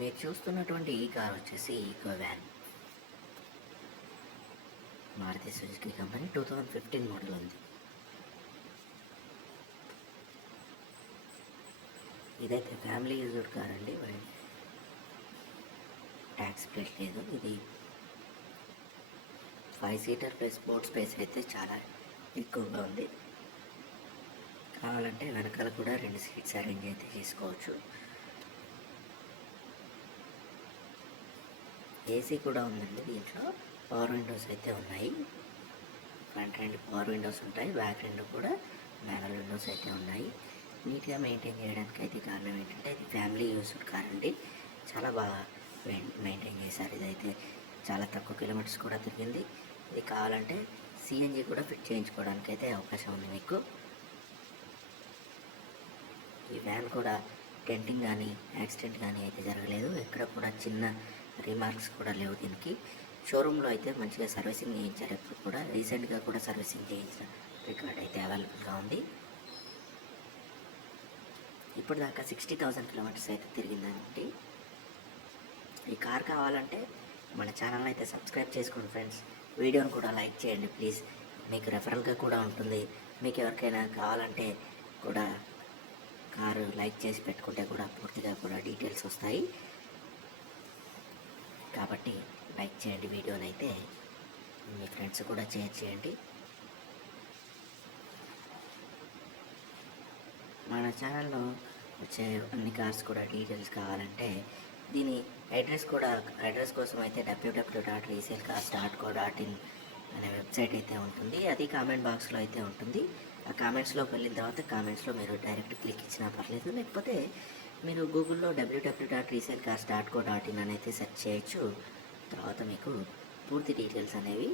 మీరు చూస్తున్నటువంటి ఈ కార్ వచ్చేసి Eeco van. Maruti Suzuki company two thousand fifteen model ఉంది. ఇదైతే ఫ్యామిలీ యూజ్డ్ కార్ అండి. ట్యాక్స్ ప్లేట్ లేదు. ఇది five seater plus board space అయితే చాలా ఎక్కువగా ఉంది. కావాలంటే వెనకాల కూడా రెండు సీట్స్ అరేంజ్ అయితే చేసుకోవచ్చు. ఏసీ కూడా ఉందండి దీంట్లో. పవర్ విండోస్ అయితే ఉన్నాయి. ఫ్రంట్ రెండు పవర్ విండోస్ ఉంటాయి. బ్యాక్ రెండు కూడా మ్యానల్ విండోస్ అయితే ఉన్నాయి. నీట్గా మెయింటైన్ చేయడానికి అయితే కారణం ఏంటంటే ఇది ఫ్యామిలీ యూస్ కార్ అండి చాలా బాగా మెయింటైన్ చేశారు. ఇదైతే చాలా తక్కువ కిలోమీటర్స్ కూడా తిరిగింది. ఇది కావాలంటే సిఎన్జి కూడా ఫిట్ చేయించుకోవడానికి అయితే అవకాశం ఉంది మీకు. ఈ వ్యాన్ కూడా టెంటింగ్ కానీ యాక్సిడెంట్ కానీ అయితే జరగలేదు. ఎక్కడ కూడా చిన్న రిమార్క్స్ కూడా లేవు దీనికి. షోరూంలో అయితే మంచిగా సర్వీసింగ్ చేయించారు. ఎప్పుడు కూడా రీసెంట్గా కూడా సర్వీసింగ్ చేయించిన రికార్డ్ అయితే అవైలబుల్గా ఉంది. ఇప్పుడు దాకా సిక్స్టీ థౌజండ్ కిలోమీటర్స్ అయితే తిరిగిందండి. ఈ కార్ కావాలంటే మన ఛానల్ అయితే సబ్స్క్రైబ్ చేసుకోండి ఫ్రెండ్స్. వీడియోని కూడా లైక్ చేయండి ప్లీజ్. మీకు రెఫరల్గా కూడా ఉంటుంది. మీకు ఎవరికైనా కావాలంటే కూడా కారు లైక్ చేసి పెట్టుకుంటే కూడా పూర్తిగా కూడా డీటెయిల్స్ వస్తాయి. కాబట్టి లైక్ చేయండి వీడియోని అయితే మీ ఫ్రెండ్స్ కూడా షేర్ చేయండి. మన ఛానల్లో వచ్చే అన్ని కార్స్ కూడా డీటెయిల్స్ కావాలంటే దీని అడ్రస్ కూడా అడ్రస్ కోసం అయితే W W dot resale cars dot co dot in అనే వెబ్సైట్ అయితే ఉంటుంది. అది కామెంట్ బాక్స్లో అయితే ఉంటుంది. ఆ కామెంట్స్లోకి వెళ్ళిన తర్వాత కామెంట్స్లో మీరు డైరెక్ట్ క్లిక్ ఇచ్చినా పర్లేదు. లేకపోతే మీరు గూగుల్లో డబ్ల్యూడబ్ల్యూ డాట్ రీసేల్ కాస్ట్ డాట్ కో డాట్ ఇన్ అని అయితే సెర్చ్ చేయొచ్చు. తర్వాత మీకు పూర్తి డీటెయిల్స్ అనేవి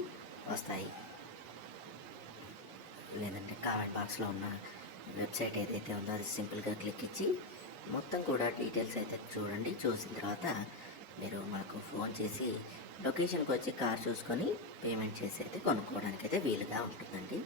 వస్తాయి. లేదంటే కామెంట్ బాక్స్లో ఉన్న వెబ్సైట్ ఏదైతే ఉందో అది సింపుల్గా క్లిక్ ఇచ్చి మొత్తం కూడా డీటెయిల్స్ అయితే చూడండి. చూసిన తర్వాత మీరు మాకు ఫోన్ చేసి లొకేషన్కి వచ్చి కార్ చూసుకొని పేమెంట్ చేసి అయితే కొనుక్కోవడానికి అయితే వీలుగా ఉంటుందండి.